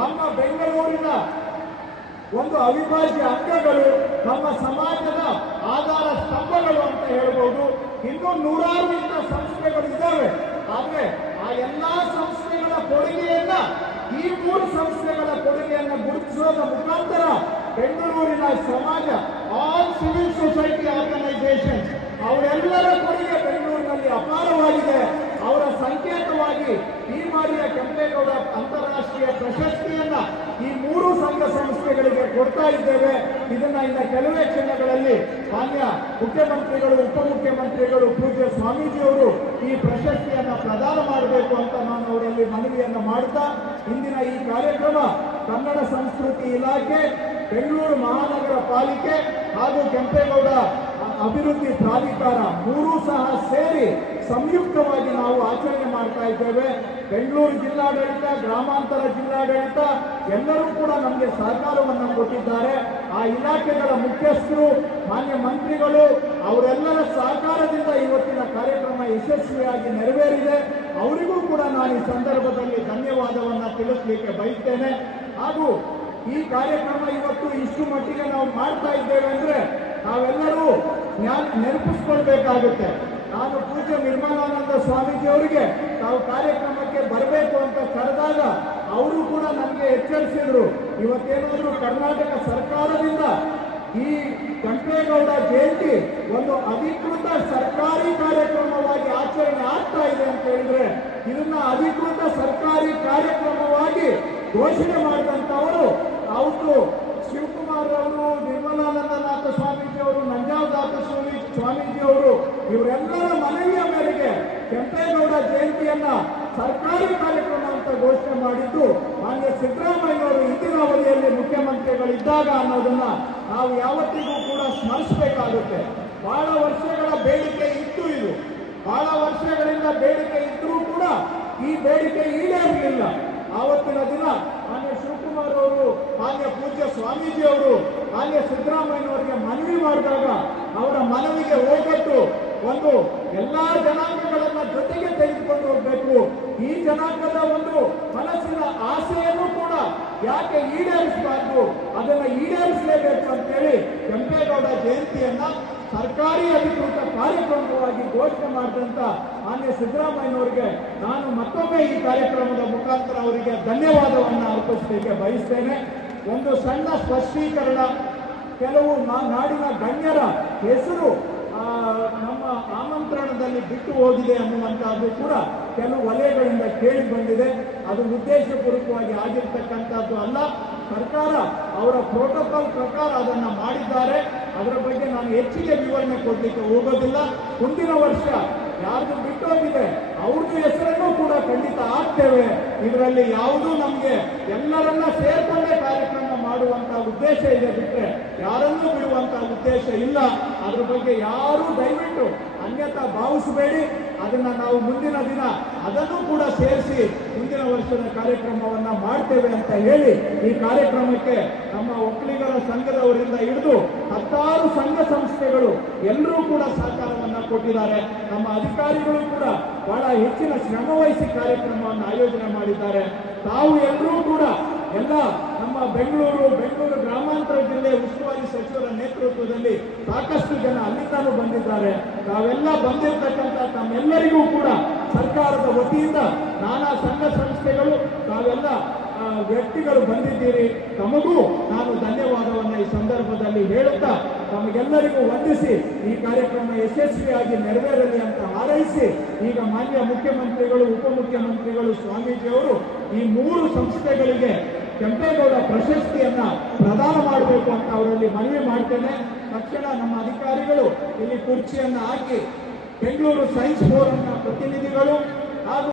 ನಮ್ಮ ಬೆಂಗಳೂರಿನ ಒಂದು ಅವಿಭಾಜ್ಯ ಅಂಗಗಳು, ನಮ್ಮ ಸಮಾಜದ ಆಧಾರ ಸ್ತಂಭಗಳು ಅಂತ ಹೇಳ್ಬೋದು. ಇನ್ನೂ ನೂರಾರು ಇಂಥ ಸಂಸ್ಥೆಗಳು ಇದ್ದಾವೆ. ಆದ್ರೆ ಆ ಎಲ್ಲಾ ಸಂಸ್ಥೆಗಳ ಕೊಡುಗೆಯನ್ನ, ಈ ಮೂರು ಸಂಸ್ಥೆಗಳ ಕೊಡುಗೆಯನ್ನು ಗುರುತಿಸೋದ ಮುಖಾಂತರ ಬೆಂಗಳೂರಿನ ಸಮಾಜ, ಆಲ್ ಸಿವಿಲ್ ಸೊಸೈಟಿ ಆರ್ಗನೈಸೇಷನ್, ಅವರೆಲ್ಲರ ಕೊಡುಗೆ ಬೆಂಗಳೂರಿನಲ್ಲಿ ಅಪಾರವಾಗಿದೆ. ಅವರ ಸಂಕೇತವಾಗಿ ಈ ಬಾರಿಯ ಕೆಂಪೇಗೌಡ ಅಂತಾರಾಷ್ಟ್ರೀಯ ಪ್ರಶಸ್ತಿಯನ್ನ ಈ ಮೂರು ಸಂಘ ಸಂಸ್ಥೆಗಳಿಗೆ ಕೊಡ್ತಾ ಇದ್ದೇವೆ. ಇದನ್ನ ಇನ್ನ ಕೆಲವೇ ಕ್ಷಣಗಳಲ್ಲಿ ಮಾನ್ಯ ಮುಖ್ಯಮಂತ್ರಿಗಳು, ಉಪಮುಖ್ಯಮಂತ್ರಿಗಳು, ಪೂಜ್ಯ ಸ್ವಾಮೀಜಿಯವರು ಈ ಪ್ರಶಸ್ತಿಯನ್ನ ಪ್ರದಾನ ಮಾಡಬೇಕು ಅಂತ ನಾನು ಅವರಲ್ಲಿ ಮನವಿಯನ್ನು ಮಾಡುತ್ತಾ, ಇಂದಿನ ಈ ಕಾರ್ಯಕ್ರಮ ಕನ್ನಡ ಸಂಸ್ಕೃತಿ ಇಲಾಖೆ, ಬೆಂಗಳೂರು ಮಹಾನಗರ ಪಾಲಿಕೆ ಹಾಗೂ ಕೆಂಪೇಗೌಡ ಅಭಿವೃದ್ಧಿ ಪ್ರಾಧಿಕಾರ ಮೂರೂ ಸಹ ಸೇರಿ ಸಂಯುಕ್ತವಾಗಿ ನಾವು ಆಚರಣೆ ಮಾಡ್ತಾ ಇದ್ದೇವೆ. ಬೆಂಗಳೂರು ಜಿಲ್ಲಾಡಳಿತ, ಗ್ರಾಮಾಂತರ ಜಿಲ್ಲಾಡಳಿತ ಎಲ್ಲರೂ ಕೂಡ ನಮಗೆ ಸಹಕಾರವನ್ನು ಕೊಟ್ಟಿದ್ದಾರೆ. ಆ ಇಲಾಖೆಗಳ ಮುಖ್ಯಸ್ಥರು, ಮಾನ್ಯ ಮಂತ್ರಿಗಳು, ಅವರೆಲ್ಲರ ಸಹಕಾರದಿಂದ ಇವತ್ತಿನ ಕಾರ್ಯಕ್ರಮ ಯಶಸ್ವಿಯಾಗಿ ನೆರವೇರಿದೆ. ಅವರಿಗೂ ಕೂಡ ನಾನು ಈ ಸಂದರ್ಭದಲ್ಲಿ ಧನ್ಯವಾದವನ್ನು ತಿಳಿಸಲಿಕ್ಕೆ ಬಯಸ್ತೇನೆ. ಹಾಗೂ ಈ ಕಾರ್ಯಕ್ರಮ ಇವತ್ತು ಇಷ್ಟು ಮಟ್ಟಿಗೆ ನಾವು ಮಾಡ್ತಾ ಇದ್ದೇವೆ ಅಂದ್ರೆ ನಾವೆಲ್ಲರೂ ನೆನಪಿಸ್ಕೊಳ್ಬೇಕಾಗುತ್ತೆ. ನಾನು ಪೂಜ್ಯ ನಿರ್ಮಲಾನಂದ ಸ್ವಾಮೀಜಿ ಅವರಿಗೆ ತಾವು ಕಾರ್ಯಕ್ರಮಕ್ಕೆ ಬರಬೇಕು ಅಂತ ಕರೆದಾಗ ಅವರು ಕೂಡ ನನಗೆ ಎಚ್ಚರಿಸಿದ್ರು, ಇವತ್ತೇನಾದರೂ ಕರ್ನಾಟಕ ಸರ್ಕಾರದಿಂದ ಈ ಕೆಂಪೇಗೌಡ ಜಯಂತಿ ಒಂದು ಅಧಿಕೃತ ಸರ್ಕಾರಿ ಕಾರ್ಯಕ್ರಮವಾಗಿ ಆಚರಣೆ ಆಗ್ತಾ ಇದೆ ಅಂತ ಹೇಳಿದ್ರೆ, ಇದನ್ನ ಅಧಿಕೃತ ಸರ್ಕಾರಿ ಕಾರ್ಯಕ್ರಮವಾಗಿ ಘೋಷಣೆ ಮಾಡಿದಂಥವರು ಅವರು ಶಿವಕುಮಾರ್ ಅವರು, ನಿರ್ಮಲಾನಂದನಾಥ ಸ್ವಾಮೀಜಿ ಅವರು, ನಂಜಾವದಾಸ ಸ್ವಾಮೀಜಿ ಅವರು, ಇವರೆಲ್ಲರ ಮನವಿಯ ಮೇರೆಗೆ ಕೆಂಪೇಗೌಡ ಜಯಂತಿಯನ್ನ ಸರ್ಕಾರಿ ಕಾರ್ಯಕ್ರಮ ಅಂತ ಘೋಷಣೆ ಮಾಡಿದ್ದು ಮಾನ್ಯ ಸಿದ್ದರಾಮಯ್ಯವರು ಇಂದಿನ ಅವಧಿಯಲ್ಲಿ ಮುಖ್ಯಮಂತ್ರಿಗಳಿದ್ದಾಗ ಅನ್ನೋದನ್ನ ನಾವು ಯಾವತ್ತಿಗೂ ಕೂಡ ಸ್ಮರಿಸಬೇಕಾಗುತ್ತೆ. ಬಹಳ ವರ್ಷಗಳ ಬೇಡಿಕೆ ಇತ್ತು. ಇದು ಬಹಳ ವರ್ಷಗಳಿಂದ ಬೇಡಿಕೆ ಇದ್ರೂ ಕೂಡ ಈ ಬೇಡಿಕೆ ಈಡೇರಲಿಲ್ಲ. ಆವತ್ತಿನ ದಿನ ಮಾನ್ಯ ಶಿವಕುಮಾರ್ ಅವರು, ಮಾನ್ಯ ಪೂಜ್ಯ ಸ್ವಾಮೀಜಿ ಅವರು, ಮಾನ್ಯ ಸಿದ್ದರಾಮಯ್ಯನವರಿಗೆ ಮನವಿ ಮಾಡಿದಾಗ ಅವರ ಮನವಿಗೆ ಹೋಗಟ್ಟು ಒಂದು ಎಲ್ಲಾ ಜನಾಂಗಗಳನ್ನ ಜೊತೆಗೆ ತೆಗೆದುಕೊಂಡು ಹೋಗಬೇಕು, ಈ ಜನಾಂಗದ ಒಂದು ಮನಸ್ಸಿನ ಆಸೆಯನ್ನು ಕೂಡ ಯಾಕೆ ಈಡೇರಿಸಬಾರ್ದು, ಅದನ್ನ ಈಡೇರಿಸಲೇಬೇಕು ಅಂತೇಳಿ ಕೆಂಪೇಗೌಡ ಜಯಂತಿಯನ್ನ ಸರ್ಕಾರಿ ಅಧಿಕೃತ ಕಾರ್ಯಕ್ರಮವಾಗಿ ಘೋಷಣೆ ಮಾಡಿದಂತ ಮಾನ್ಯ ಸಿದ್ದರಾಮಯ್ಯನವರಿಗೆ ನಾನು ಮತ್ತೊಮ್ಮೆ ಈ ಕಾರ್ಯಕ್ರಮದ ಮುಖಾಂತರ ಅವರಿಗೆ ಧನ್ಯವಾದವನ್ನು ಅರ್ಪಿಸಲಿಕ್ಕೆ ಬಯಸ್ತೇನೆ. ಒಂದು ಸಣ್ಣ ಸ್ಪಷ್ಟೀಕರಣ, ಕೆಲವು ನಾಡಿನ ಗಣ್ಯರ ಹೆಸರು ನಮ್ಮ ಆಮಂತ್ರಣದಲ್ಲಿ ಬಿಟ್ಟು ಹೋಗಿದೆ ಅನ್ನುವಂಥದ್ದು ಕೂಡ ಕೆಲವು ವಲಯಗಳಿಂದ ಕೇಳಿ ಬಂದಿದೆ. ಅದು ಉದ್ದೇಶಪೂರ್ವಕವಾಗಿ ಆಗಿರ್ತಕ್ಕಂಥದ್ದು ಅಲ್ಲ. ಸರ್ಕಾರ ಅವರ ಪ್ರೋಟೋಕಾಲ್ ಪ್ರಕಾರ ಅದನ್ನ ಮಾಡಿದ್ದಾರೆ. ಅದರ ಬಗ್ಗೆ ನಾನು ಹೆಚ್ಚಿಗೆ ವಿವರಣೆ ಕೊಡಲಿಕ್ಕೆ ಹೋಗೋದಿಲ್ಲ. ಮುಂದಿನ ವರ್ಷ ಯಾರ್ದು ಬಿಟ್ಟೋಗಿದೆ ಅವ್ರದ್ದು ಹೆಸರನ್ನು ಕೂಡ ಖಂಡಿತ ಆಗ್ತೇವೆ. ಇದರಲ್ಲಿ ಯಾವುದೂ ನಮಗೆ ಎಲ್ಲರನ್ನ ಸೇರ್ಕೊಂಡೇ ಕಾರ್ಯಕ್ರಮ ಮಾಡುವಂತ ಉದ್ದೇಶ ಇದೆ ಬಿಟ್ಟರೆ ಯಾರನ್ನೂ ಬಿಡುವಂತ ಉದ್ದೇಶ ಇಲ್ಲ. ಅದ್ರ ಬಗ್ಗೆ ಯಾರೂ ದಯವಿಟ್ಟು ಅನ್ಯತಾ ಭಾವಿಸಬೇಡಿ. ಅದನ್ನ ನಾವು ಮುಂದಿನ ದಿನ ಅದನ್ನು ಕೂಡ ಸೇರಿಸಿ ಮುಂದಿನ ವರ್ಷದ ಕಾರ್ಯಕ್ರಮವನ್ನ ಮಾಡ್ತೇವೆ ಅಂತ ಹೇಳಿ ಈ ಕಾರ್ಯಕ್ರಮಕ್ಕೆ ನಮ್ಮ ಒಕ್ಕಲಿಗರ ಸಂಘದವರಿಂದ ಹಿಡಿದು 10 ಸಂಘ ಸಂಸ್ಥೆಗಳು ಎಲ್ಲರೂ ಕೂಡ ಸಹಕಾರವನ್ನ ಕೊಟ್ಟಿದ್ದಾರೆ. ನಮ್ಮ ಅಧಿಕಾರಿಗಳು ಕೂಡ ಬಹಳ ಹೆಚ್ಚಿನ ಶ್ರಮ ವಹಿಸಿ ಕಾರ್ಯಕ್ರಮವನ್ನು ಆಯೋಜನೆ ಮಾಡಿದ್ದಾರೆ. ತಾವು ಎಲ್ಲರೂ ಕೂಡ ಎಲ್ಲ ನಮ್ಮ ಬೆಂಗಳೂರು ಗ್ರಾಮಾಂತರ ಜಿಲ್ಲೆ ಉಸ್ತುವಾರಿ ಸಚಿವರ ನೇತೃತ್ವದಲ್ಲಿ ಸಾಕಷ್ಟು ಜನ ಅಲ್ಲಿಂದಲೂ ಬಂದಿದ್ದಾರೆ. ತಾವೆಲ್ಲ ಬಂದಿರತಕ್ಕಂಥ ತಮ್ಮೆಲ್ಲರಿಗೂ ಕೂಡ ಸರ್ಕಾರದ ವತಿಯಿಂದ ನಾನಾ ಸಂಘ ಸಂಸ್ಥೆಗಳು, ತಾವೆಲ್ಲ ವ್ಯಕ್ತಿಗಳು ಬಂದಿದ್ದೀರಿ. ತಮಗೂ ನಾನು ಧನ್ಯವಾದವನ್ನು ಈ ಸಂದರ್ಭದಲ್ಲಿ ಹೇಳುತ್ತಾ ತಮಗೆಲ್ಲರಿಗೂ ವಂದಿಸಿ ಈ ಕಾರ್ಯಕ್ರಮ ಯಶಸ್ವಿಯಾಗಿ ನೆರವೇರಲಿ ಅಂತ ಹಾರೈಸಿ, ಈಗ ಮಾನ್ಯ ಮುಖ್ಯಮಂತ್ರಿಗಳು, ಉಪಮುಖ್ಯಮಂತ್ರಿಗಳು, ಸ್ವಾಮೀಜಿಯವರು ಈ 3 ಸಂಸ್ಥೆಗಳಿಗೆ ಕೆಂಪೇಗೌಡ ಪ್ರಶಸ್ತಿಯನ್ನ ಪ್ರದಾನ ಮಾಡಬೇಕು ಅಂತ ಅವರಲ್ಲಿ ಮನವಿ ಮಾಡ್ತೇನೆ. ತಕ್ಷಣ ನಮ್ಮ ಅಧಿಕಾರಿಗಳು ಇಲ್ಲಿ ಕುರ್ಚಿಯನ್ನ ಹಾಕಿ ಬೆಂಗಳೂರು ಸೈನ್ಸ್ ಫೋರಂನ ಪ್ರತಿನಿಧಿಗಳು ಹಾಗೂ